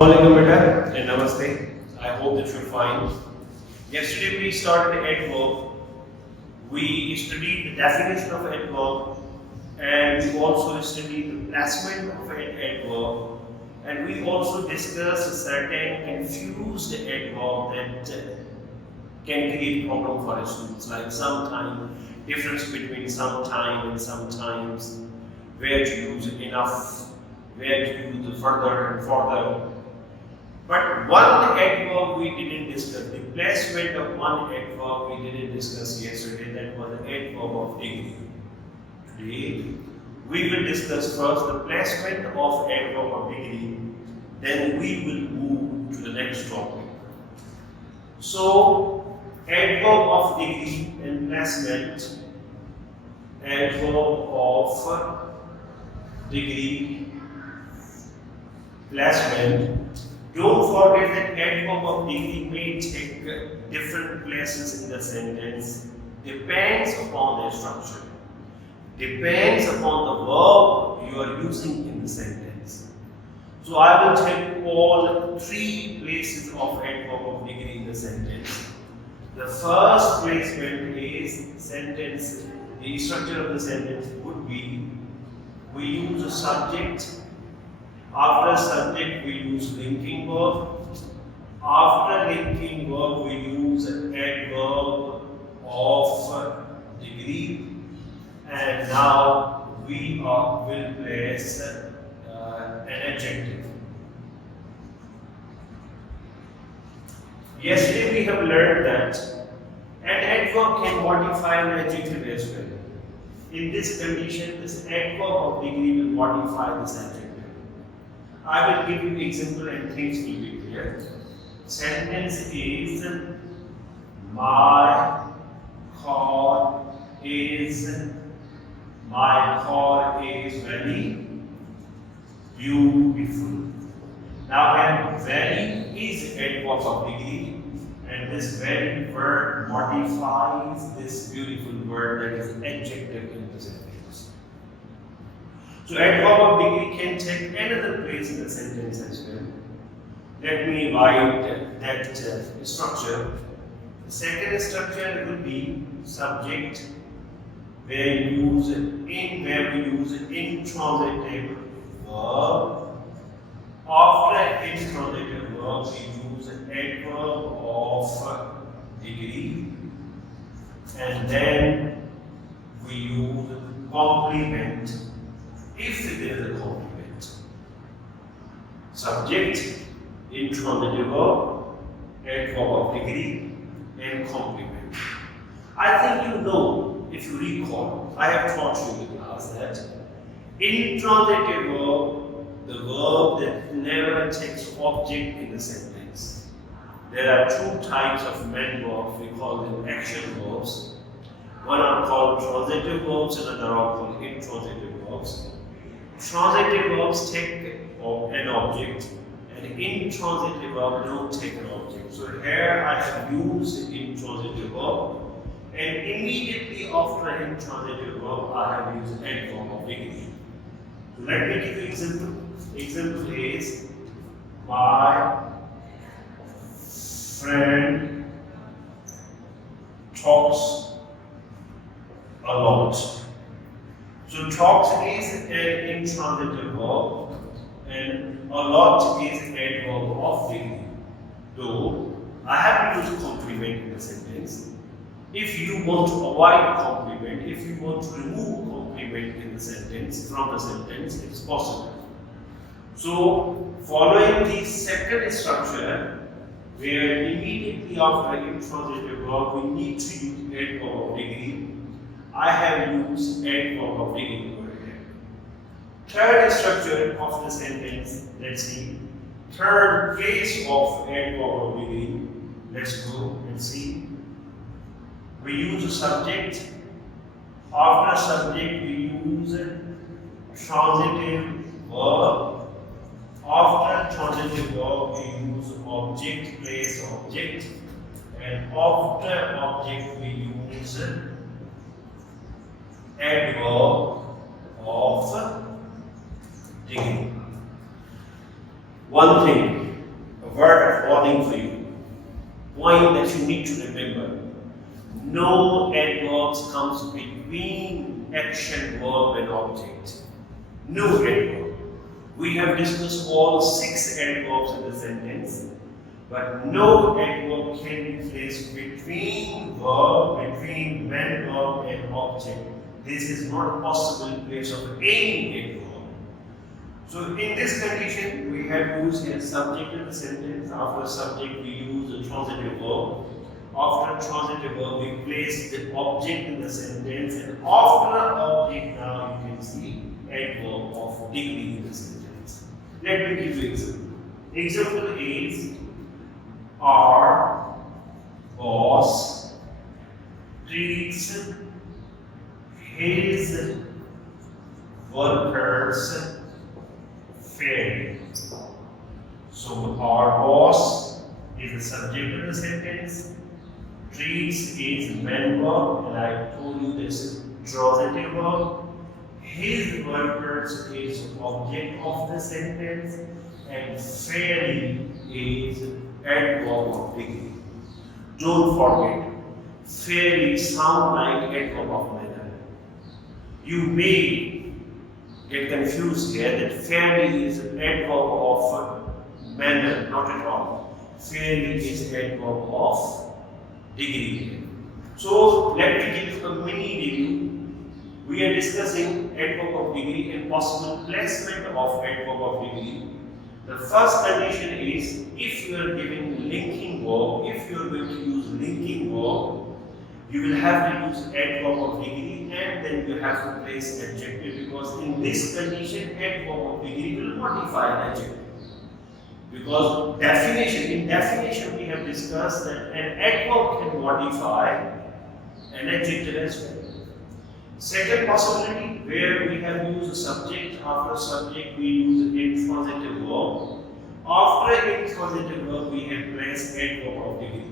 Assalamualaikum beta and namaste. I hope that you're fine. Yesterday we started adverb. We studied the definition of adverb and we also studied the placement of an adverb, and we also discussed a certain confused adverb that can create problem for our students, like sometime, difference between sometime and sometimes, where to use enough, where to use the further and further. But one adverb we didn't discuss, the placement of one adverb we didn't discuss yesterday, that was the adverb of degree. Today, we will discuss first the placement of adverb of degree, then we will move to the next topic. So, adverb of degree and placement, adverb of degree, placement. Don't forget that adverb of degree may take different places in the sentence. Depends upon the structure. Depends upon the verb you are using in the sentence. So I will tell you all three places of adverb of degree in the sentence. The first placement is sentence. The structure of the sentence would be, we use a subject. After subject, we use linking verb. After linking verb, we use adverb of degree. And now we will place an adjective. Yesterday we have learned that an adverb can modify an adjective as well. In this condition, this adverb of degree will modify this adjective. I will give you example and things will be clear. Sentence is, my car is very beautiful. Now when very is adverb of degree, and this very word modifies this beautiful word that is adjective in the sentence. So adverb of degree can take another place in the sentence as well. Let me write that structure. The second structure will be subject, where we use intransitive verb. After intransitive verb, we use adverb of degree, and then we use complement. If there is a complement, subject, intransitive verb, adverb of degree, and complement. I think you know, if you recall, I have taught you in class that intransitive verb, the verb that never takes object in the sentence. There are two types of main verbs, we call them action verbs. One are called transitive verbs and another are called intransitive verbs. Transitive verbs take an object, and intransitive verbs don't take an object. So here I have used intransitive verb, and immediately after intransitive verb I have used adverb of degree. So let me give you an example. Example is, my friend talks a lot. So talks is an intransitive verb and a lot is adverb of degree. Though I have to use complement in the sentence. If you want to avoid complement, if you want to remove complement in the sentence, from the sentence, it's possible. So following the second structure, where immediately after intransitive verb we need to use adverb of degree, I have used adverb of degree over here. Third structure of the sentence, let's see. Third place of adverb of degree, let's go and see. We use a subject. After subject, we use transitive verb. After transitive verb, we use object, place object. And after object, we use adverb of degree. One thing, alert warning for you. Point that you need to remember. No adverbs comes between action, verb and object. No adverb. We have discussed all 6 adverbs in the sentence, but no adverb can be placed between verb, between main verb and object. This is not a possible place of any adverb. So in this condition, we have used a subject in the sentence. After subject, we use a transitive verb. After transitive verb, we place the object in the sentence, and after object, now you can see adverb of degree in the sentence. Let me give you example. Example is our boss treats his workers fairly. So our boss is the subject of the sentence. Treats is main verb, and I told you this is transitive verb. His workers is object of the sentence, and fairly is adverb of degree. Don't forget, fairly sound like adverb of manner. You may get confused here that fairly is adverb of manner, not at all. Fairly is adverb of degree. So let me give a mini review. We are discussing adverb of degree and possible placement of adverb of degree. The first condition is if you are giving linking verb, if you are going to use linking verb, you will have to use adverb of degree and then you have to place adjective, because in this condition adverb of degree will modify an adjective. Because in definition we have discussed that an adverb can modify an adjective as well. Second possibility, where we have used a subject, after subject we use intransitive verb. After intransitive verb we have placed adverb of degree.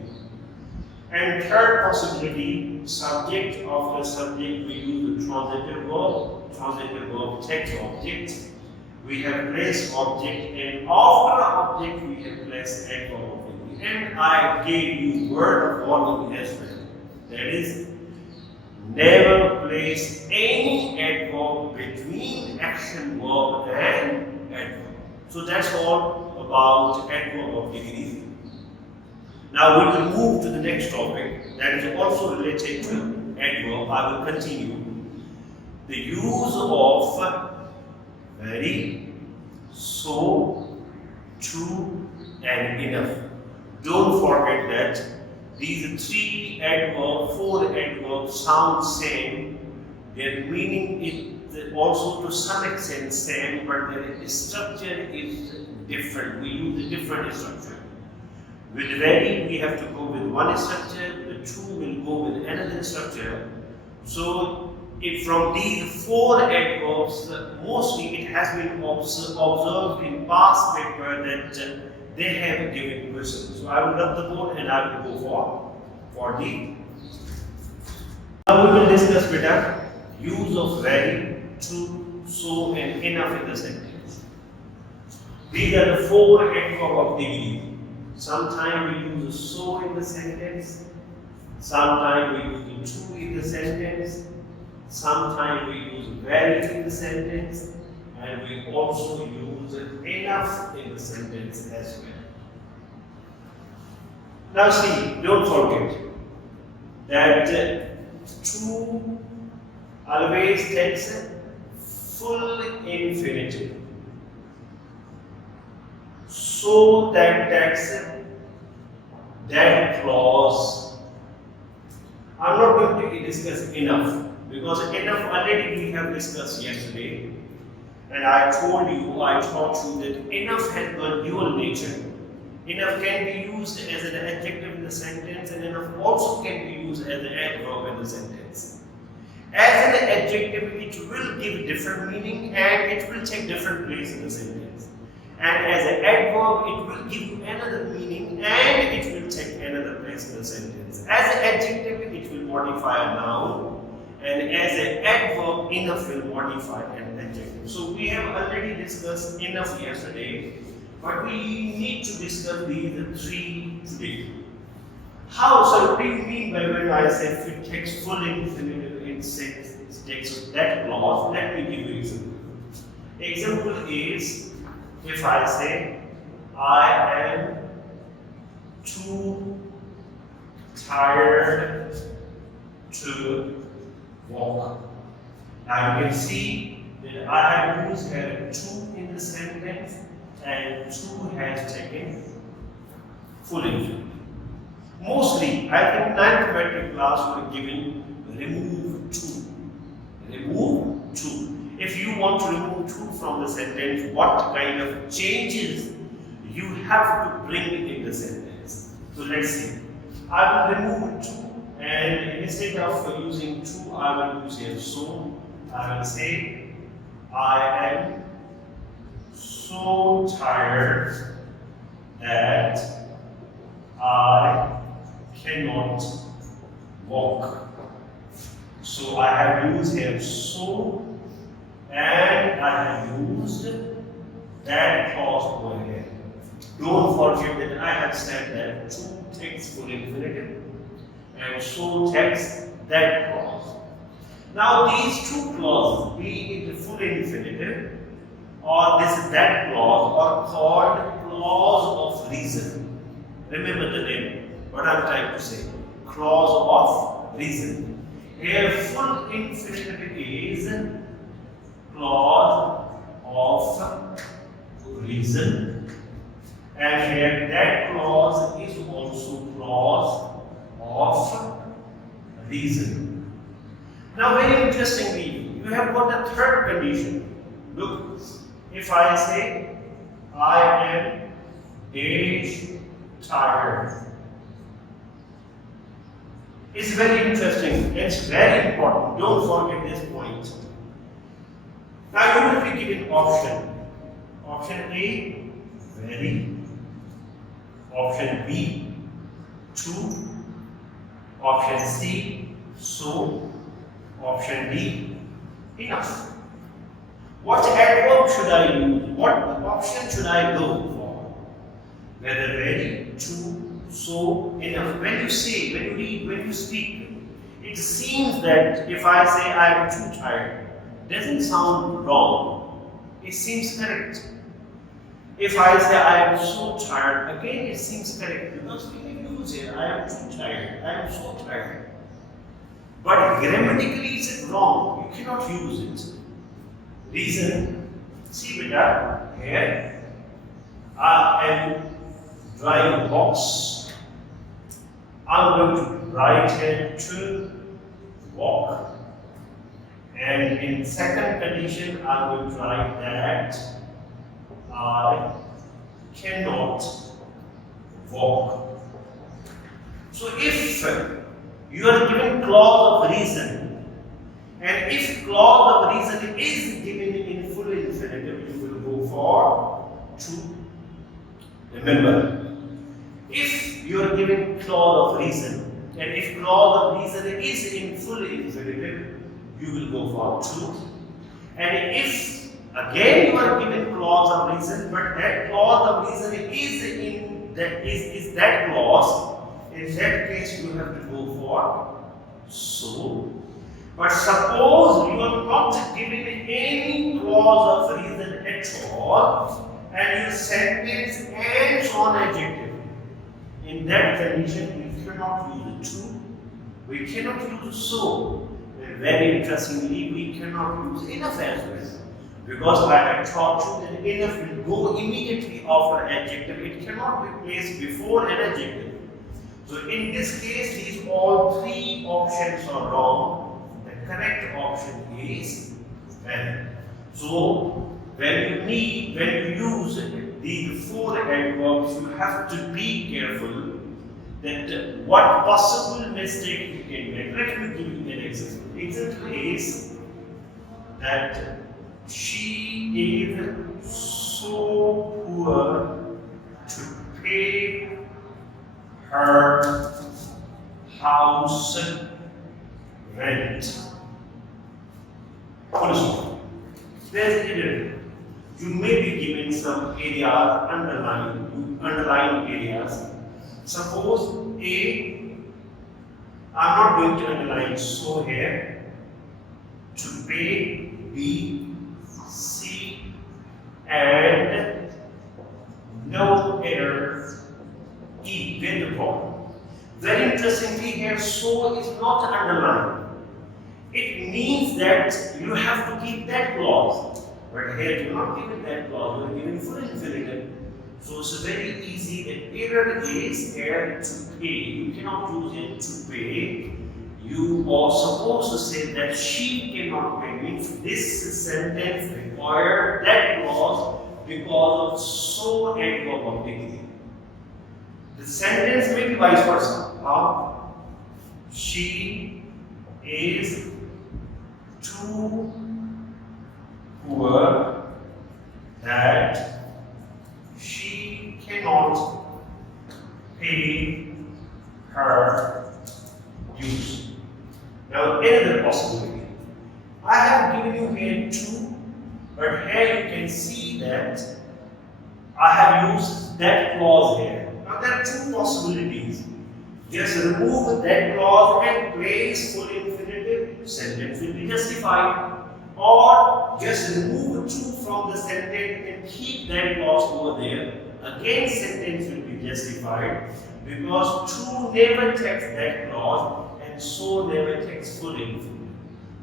And third possibility, subject, after subject we use a transitive verb takes object. We have placed object, and after object we have placed adverb of degree. And I gave you word of warning as well. That is, never place any adverb between action, verb and adverb. So that's all about adverb of degree. Now we will move to the next topic that is also related to adverb. I will continue. The use of very, so, to and enough. Don't forget that these 3 adverbs, 4 adverbs sound same. Their meaning is also to some extent same, but their structure is different. We use a different structure. With very, we have to go with one structure. With to, will go with another structure. So, from these 4 adverbs, mostly it has been observed in past paper that they have given questions. So I will rub the board and I will go for the. Now we will discuss better use of very, to, so and enough in the sentence. These are the 4 adverbs of degree. Sometimes we use a so in the sentence. Sometimes we use the to in the sentence. Sometimes we use very in the sentence, and we also use enough in the sentence as well. Now see, don't forget that to always takes full infinitive. So that takes that clause. I'm not going to discuss enough, because enough already we have discussed yesterday, and I taught you that enough has a dual nature. Enough can be used as an adjective in the sentence, and enough also can be used as an adverb in the sentence. As an adjective, it will give different meaning and it will take different place in the sentence. And as an adverb, it will give another meaning and it will take another place in the sentence. As an adjective, it will modify a noun, and as an adverb, enough will modify an adjective. So we have already discussed enough yesterday. but we need to discuss these three today. How? So, what do you mean by when I say if it takes full infinitive in takes that clause? Let me give you an example. Example is if I say I am too tired to walk. Now you can see that I have used here to in the sentence and to has taken full infinitive. Mostly, I think 9th metric class would have given remove to. Remove to. If you want to remove to from the sentence, what kind of changes you have to bring in the sentence? So let's see. I will remove to, and instead of using to, I will use here so. I will say, I am so tired that I cannot walk. So I have used here so, and I have used that clause over here. Don't forget that I have said that to takes full infinitive and so takes that clause. Now these two clauses, be it full infinitive or this that clause, are called clause of reason. Remember the name, what I'm trying to say. Clause of reason. Here full infinitive is clause of reason, and here that clause is also clause of reason. Now very interestingly, you have got the third condition. Look, if I say I am tired, it's very interesting, it's very important. Don't forget this point. Now you will be given option. Option A, very. Option B, to. Option C, so. Option D, enough. What adverb should I use? What option should I go for? Whether very, to, so, enough. When you say, when you read, when you speak, it seems that if I say I am too tired, doesn't sound wrong. It seems correct. If I say I am so tired, again it seems correct because we can use it. I am too tired. I am so tired. But grammatically is it wrong? You cannot use it. Reason, see beta, here I am drawing a box. I'm going to write here to walk. And in second condition, I will write that I cannot walk. So if you are given clause of reason, and if clause of reason is given in full infinitive, you will go for to. Remember, if you are given clause of reason, and if clause of reason is in full infinitive, you will go for to. And if again you are given clause of reason, but that clause of reason is in that is that clause, in that case you have to go for so. But suppose you are not given any clause of reason at all, and your sentence ends on adjective. In that condition, we cannot use to, we cannot use so. And very interestingly, we cannot use enough as well. Because I have taught you that enough will go immediately after adjective. It cannot be placed before an adjective. So in this case, these all three options are wrong. The correct option is when. So when you use these four adverbs, you have to be careful that what possible mistake you can make. Let me give you an example. Example is that she is so poor to pay her house rent. Full stop. There's it. you may be given some areas, underlying areas. Suppose A, I'm not going to underline so here, to pay, B, C, and no error, E, with the problem. Very interestingly here, so is not underlined. It means that you have to keep that clause. But here you're not given that clause, you're given full infinitive. So it's very easy that error is here to pay. You cannot use it to pay. You are supposed to say that she cannot pay. Means this sentence requires that clause because of so adverb of beginning. The sentence may be vice versa. How? She is too poor that she cannot pay her dues. Now, another possibility. I have given you here two, but here you can see that I have used that clause here. Now, there are two possibilities. Just remove that clause and place full infinitive, sentence will be justified. Or just remove two from the sentence and keep that clause over there. Again, sentence will be justified because to never takes that clause and so never takes full infinitive.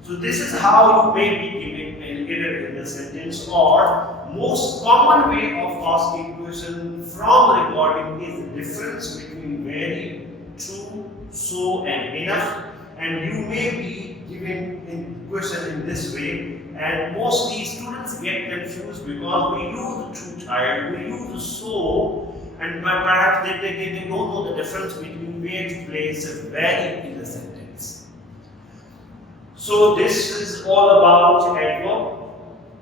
So this is how you may be given an error in the sentence, or most common way of asking question from recording is the difference between very, to, so and enough, and you may be given in question in this way, and mostly students get confused because we use too tired, we use so, and perhaps they don't know the difference between where to place a very in the sentence. So this is all about adverb.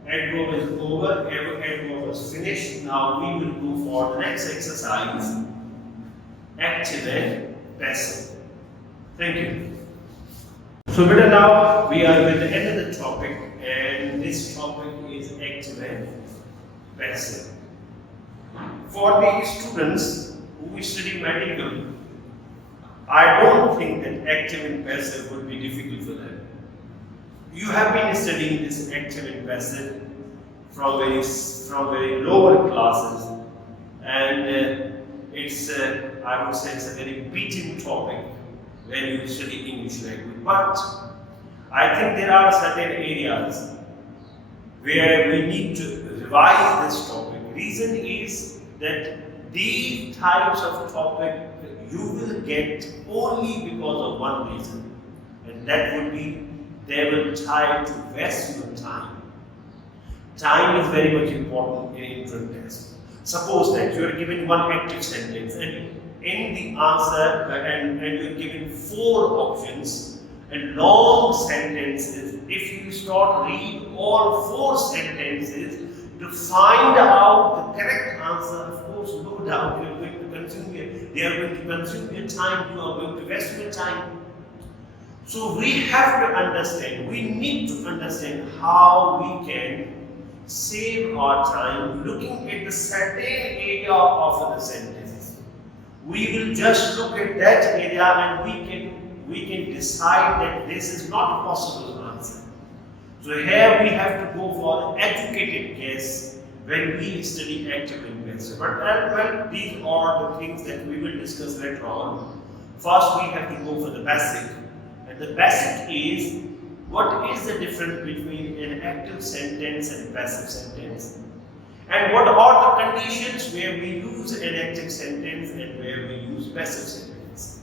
Adverb is over, adverb is finished. Now we will go for the next exercise, active and passive. Thank you. So beta, now we are with the end of the topic, and this topic is active and passive. For the students who study medical, I don't think that active and passive would be difficult for them. You have been studying this active and passive from very lower classes, and it's I would say it's a very beaten topic when you study English language. But I think there are certain areas where we need to revise this topic. Reason is that these types of topic you will get only because of one reason, and that would be they will try to waste your time. Time is very much important in entrance test. Suppose that you are given one active sentence, and in the answer and you're given four options and long sentences. If you start read all four sentences to find out the correct answer, of course, no doubt you are going to consume they are going to consume your time, you are going to waste your time. So we have to understand, we need to understand how we can save our time looking at the certain area of the sentence. We will just look at that area and we can decide that this is not a possible answer. So here we have to go for an educated guess when we study active and passive. But well, these are the things that we will discuss later on. First we have to go for the basic. And the basic is, what is the difference between an active sentence and passive sentence? And what are the conditions where we use an active sentence and where we use passive sentence?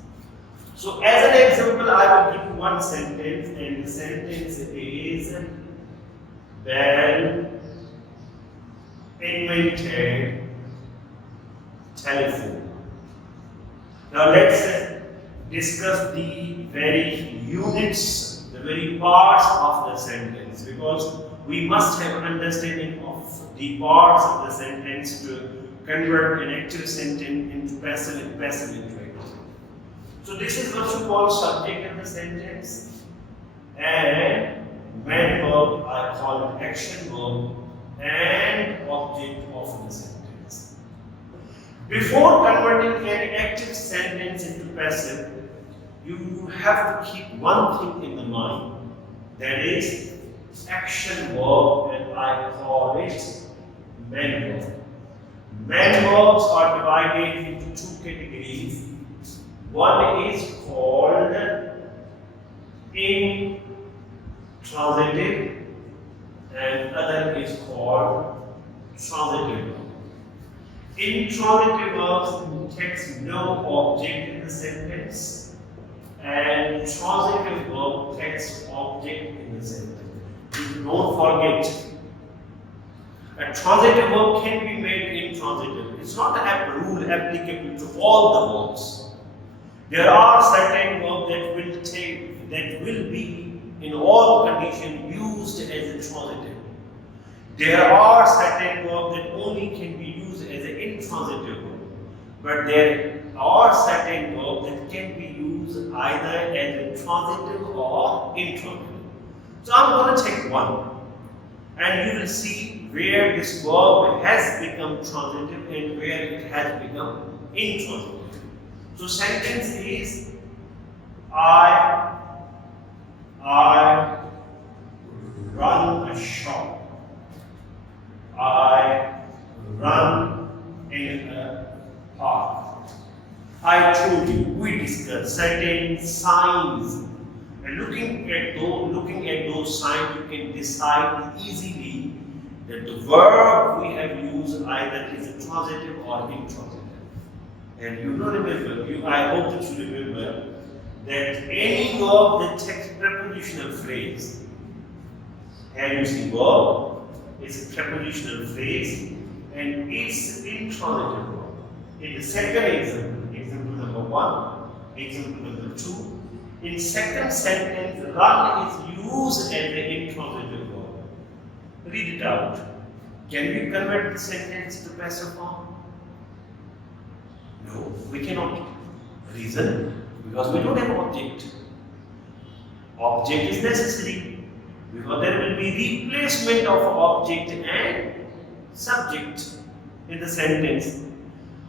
So as an example, I will give you one sentence, and the sentence is, Bell invented telephone. Now let's discuss the very units, the very parts of the sentence, because we must have understanding of the parts of the sentence to convert an active sentence into passive and passive into active. So this is what you call subject of the sentence, and main verb I call it action verb, and object of the sentence. Before converting an active sentence into passive, you have to keep one thing in the mind, that is action verb, and I call it main verb. Main verbs are divided into two categories. One is called intransitive and other is called transitive verb. Intransitive verbs takes no object in the sentence, and transitive verb takes object in the sentence. Don't forget, a transitive verb can be made intransitive. It's not a rule applicable to all the verbs. There are certain verbs that will be in all conditions used as a transitive. There are certain verbs that only can be used as an intransitive verb. But there are certain verbs that can be used either as a transitive or intransitive. So I'm going to take one, and you will see where this verb has become transitive and where it has become intransitive. So sentence is I run a shop. I run in a park. I told you, we discussed certain signs, and looking at those signs, you can decide easily that the verb we have used either is a transitive or intransitive. And you don't remember, I hope that you remember that any verb that takes prepositional phrase, here you see verb is a prepositional phrase and it's intransitive verb. In the second example number 1, example number 2, in second sentence, run is used as the intransitive verb. Read it out. Can we convert the sentence to passive form? No, we cannot. Reason? Because we don't have object. Object is necessary because there will be replacement of object and subject in the sentence.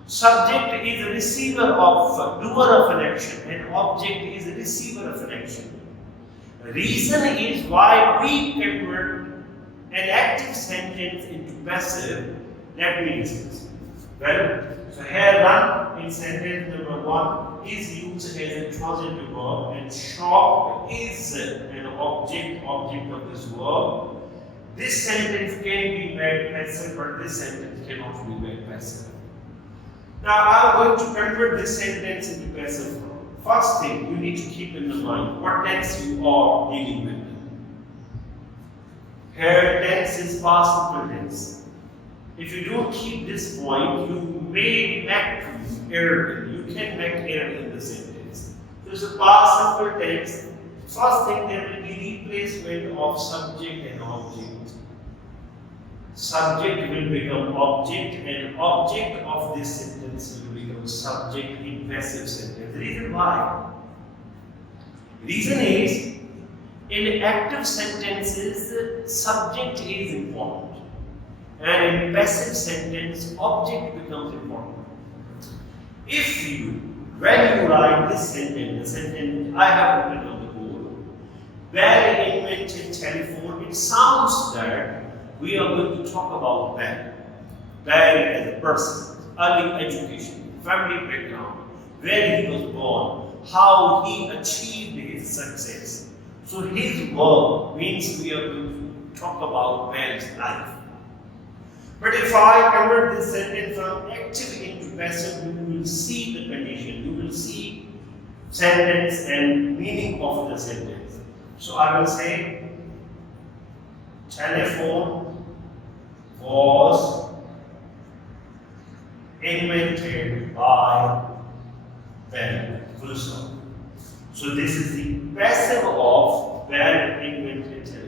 Subject is a receiver of doer of an action and object is a receiver of an action. Reason is why we convert an active sentence into passive. Let me discuss. Well, so here run in sentence number 1 is used as a transitive verb and shop is an object of this verb. This sentence can be made passive, but this sentence cannot be made passive. Now I am going to convert this sentence into passive verb. First thing you need to keep in the mind what tense you are dealing with. Here tense is past simple tense. If you don't keep this point, you may make error. You can make error in the sentence. So it's a past simple tense. First thing, there will be replacement of subject and object. Subject will become object and object of this sentence will become subject in passive sentence. The reason why? Reason is, in active sentences, subject is important. And in passive sentence, object becomes important. If you, when you write this sentence, the sentence I have written on the board, Bell invented telephone, it sounds that we are going to talk about Bell. Bell as a person, early education, family background, where he was born, how he achieved his success. So his work means we are going to talk about Bell's life. But if I convert this sentence from active into passive, you will see the condition, you will see sentence and meaning of the sentence. So I will say, telephone was invented by Bell. Full stop. So this is the passive of Bell invented telephone.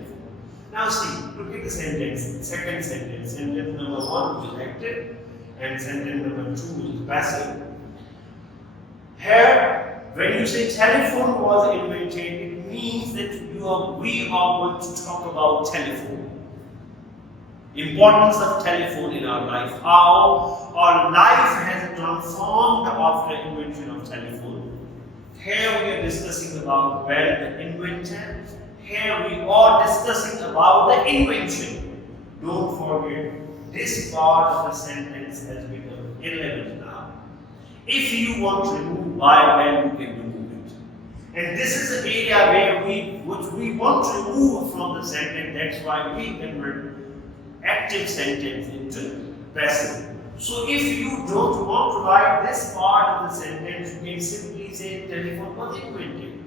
Now see, look at the sentence, second sentence. Sentence number 1 which is active and sentence number 2 which is passive. Here, when you say telephone was invented, it means that we are going to talk about telephone. Importance of telephone in our life, how our life has transformed after invention of telephone. Here we are discussing about Bell, the inventor. Here we are discussing about the invention. Don't forget, this part of the sentence has become irrelevant now. If you want to remove by Bell, you can remove it. And this is the area where we want to remove from the sentence. That's why we convert active sentence into passive. So if you don't want to write this part of the sentence, you can simply say telephone was invented.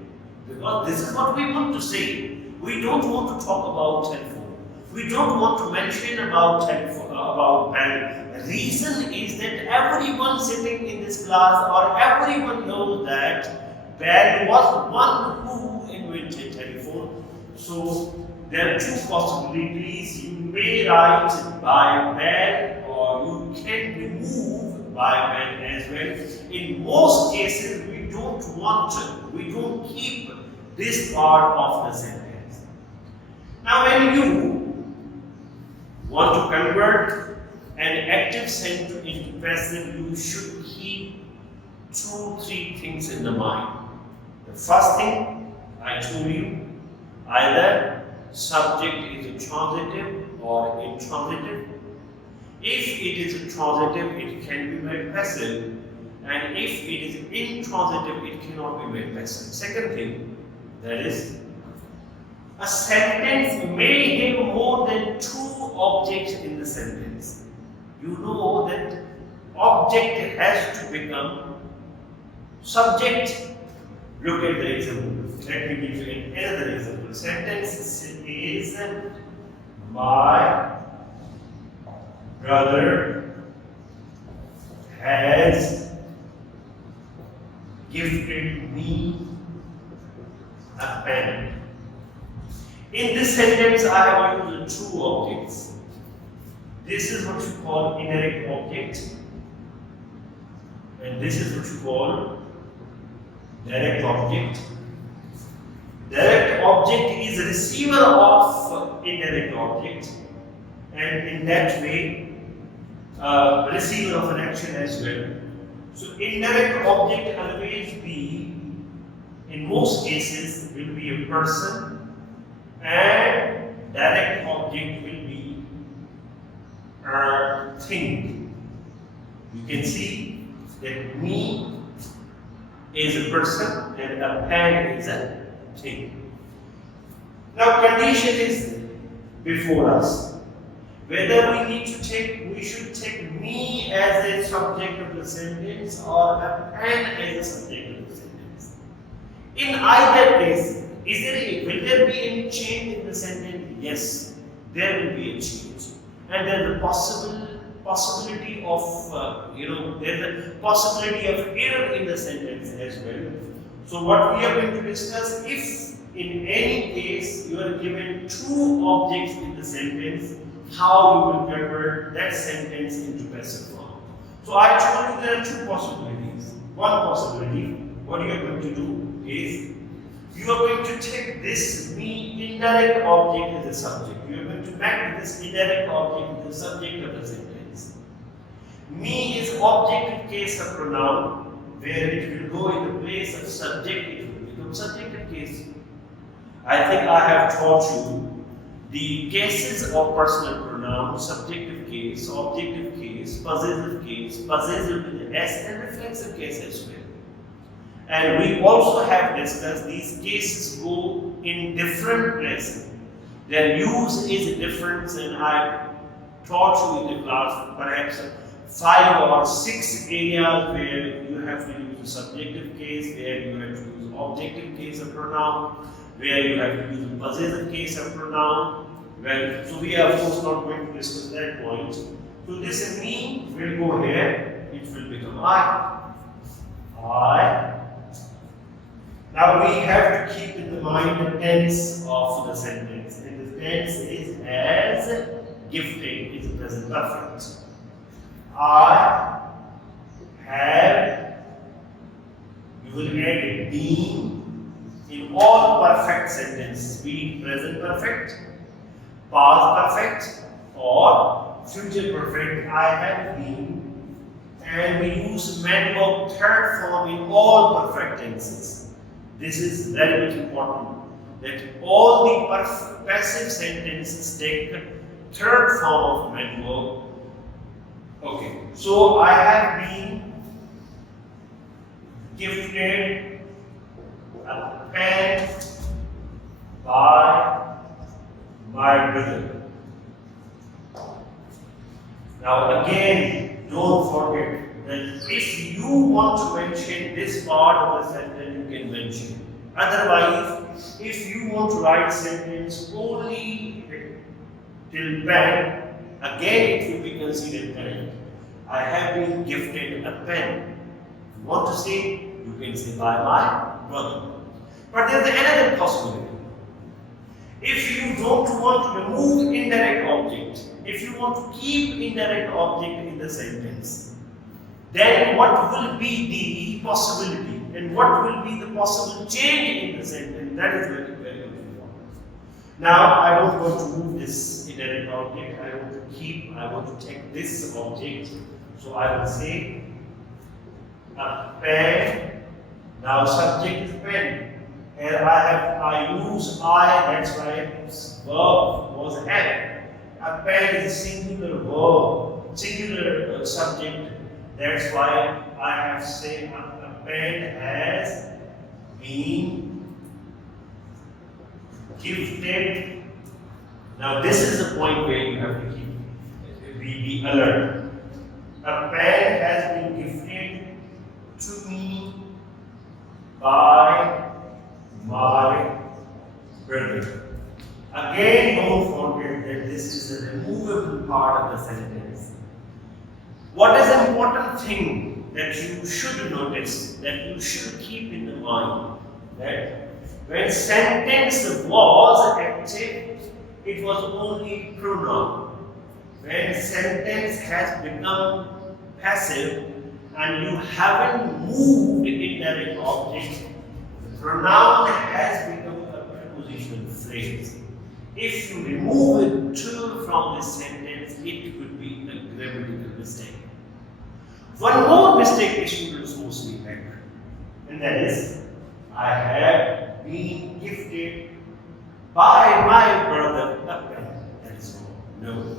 Because this is what we want to say. We don't want to talk about telephone. We don't want to mention about telephone, about Bell. The reason is that everyone sitting in this class or everyone knows that Bell was one who invented telephone. So there are two possibilities. You may write by Bell or you can remove by Bell as well. In most cases, we don't keep this part of the sentence. Now, when you want to convert an active sentence into passive, you should keep 2-3 things in the mind. The first thing I told you, either subject is a transitive or intransitive. If it is a transitive, it can be made passive, and if it is intransitive, it cannot be made passive. Second thing, that is, a sentence may have more than 2 objects in the sentence. You know that object has to become subject. Look at the example. Let me give you another example. Sentence is, my brother has gifted me a pen. In this sentence, I have used 2 objects. This is what you call indirect object, and this is what you call direct object. Direct object is a receiver of indirect object, and in that way, receiver of an action as well. So indirect object always be, in most cases, will be a person, and direct object will be a thing. You can see that me is a person and a pen is a thing. Now condition is before us. Whether we should take me as a subject of the sentence or a pen as a subject of the sentence. In either case, will there be any change in the sentence? Yes, there will be a change. And there is a possibility of, there's a possibility of error in the sentence as well. So what we are going to discuss, if in any case you are given 2 objects in the sentence, how you will convert that sentence into passive form. So I told you there are 2 possibilities. One possibility, what you are going to do is, you are going to take this me indirect object as a subject. You are going to make this indirect object the subject of the sentence. Me is objective case of pronoun, where it will go in the place of subject, it will become subjective case. I think I have taught you the cases of personal pronoun: subjective case, objective case, possessive with S, and reflexive case as well. And we also have discussed these cases go in different places. Their use is different, and I taught you in the class perhaps 5 or 6 areas where you have to use the subjective case, where you have to use objective case of pronoun, where you have to use the possessive case of pronoun. Well, so we are of course not going to discuss that point. So this is me will go here, it will become I. Now we have to keep in mind the tense of the sentence. And the tense is as gifted, is the present perfect. I have, you will add been in all perfect sentences, be it present perfect, past perfect, or future perfect, I have been, and we use main verb third form in all perfect tenses. This is very much important that all the passive sentences take third form of main verb. Okay, so I have been gifted a pen by my brother. Now again, don't forget that if you want to mention this part of the sentence, you can mention. Otherwise, if you want to write sentence only till pen, again it will be considered correct. I have been gifted a pen. If you want to say, you can say by my brother. But there is another possibility. If you don't want to remove indirect object, if you want to keep indirect object in the sentence, then what will be the possibility and what will be the possible change in the sentence? That is very, very important. Now, I don't want to move this indirect object. I want to take this object. So I will say a pen. Now, subject is pen. And I use I, that's why verb was have. A pen is a singular verb, singular subject. That's why I have said a pen has been gifted. Now this is the point where you have to be alert. A pen has been gifted to me by my brother. Again, don't forget that this is a removable part of the sentence. What is the important thing that you should notice, that you should keep in the mind, that when sentence was active, it was only pronoun. When sentence has become passive and you haven't moved indirect object, the pronoun has become a prepositional phrase. If you remove it to from this sentence, it could be a grammatical mistake. One more mistake the students mostly make, and that is, I have been gifted by my brother a pen. That is wrong. No.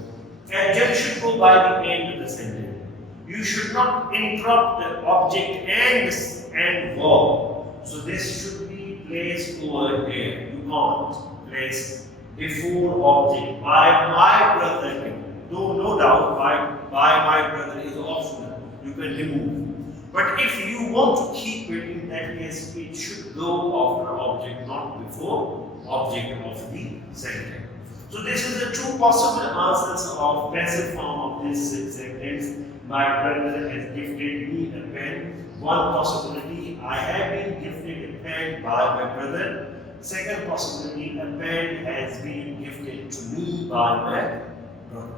Adjunct should go by the end of the sentence. You should not interrupt the object and verb. So this should be placed over here. You can't place before object. By my brother. No doubt, by my brother is optional. You can remove. But if you want to keep it, in that case, it should go after object, not before object of the sentence. So this is the two possible answers of passive form of this sentence. My brother has gifted me a pen. One possibility, I have been gifted a pen by my brother. Second possibility, a pen has been gifted to me by my brother.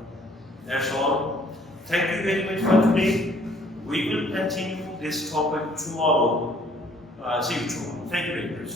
That's all. Thank you very much for today. We will continue this topic tomorrow. See you tomorrow. Thank you very much.